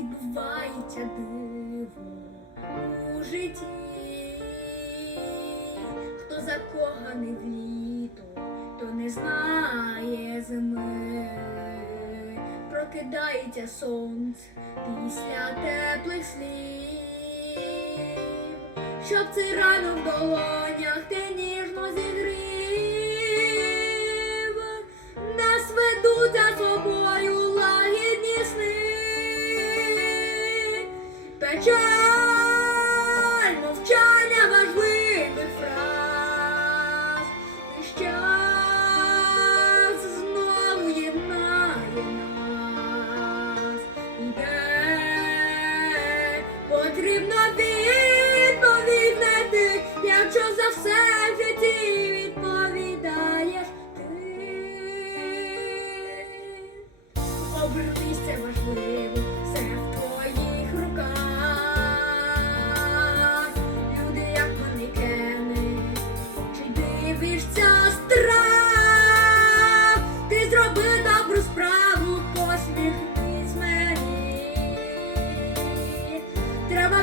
відбувається диво у житті, хто закоханий в літо, то не знає зими, прокидається сонце після теплих слів, щоб це ранок в долонях. treasure.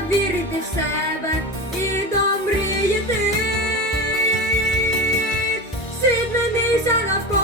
вірити в себе і до мрії йти. Світ навколо.